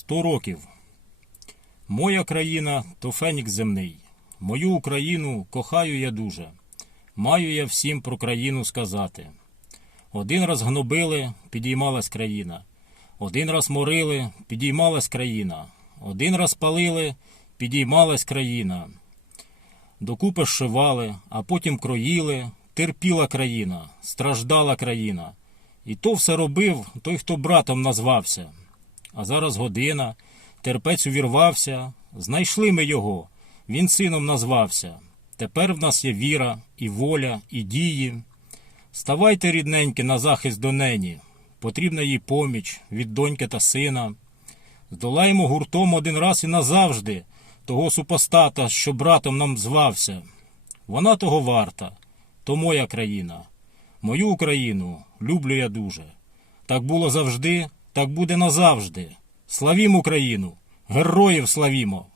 Сто років. Моя країна то фенікс земний. Мою Україну кохаю я дуже. Маю я всім про країну сказати. Один раз гнобили, підіймалась країна. Один раз морили, підіймалась країна. Один раз палили, підіймалась країна. Докупи зшивали, а потім кроїли, терпіла країна, страждала країна. І то все робив той, хто братом назвався. А зараз година, терпець увірвався, знайшли ми його, він сином назвався. Тепер в нас є віра, і воля, і дії. Ставайте, рідненькі, на захист до нені. Потрібна їй поміч від доньки та сина. Здолаємо гуртом один раз і назавжди того супостата, що братом нам звався. Вона того варта, то моя країна. Мою Україну люблю я дуже. Так було завжди, так буде назавжди. Славім Україну, героїв славімо!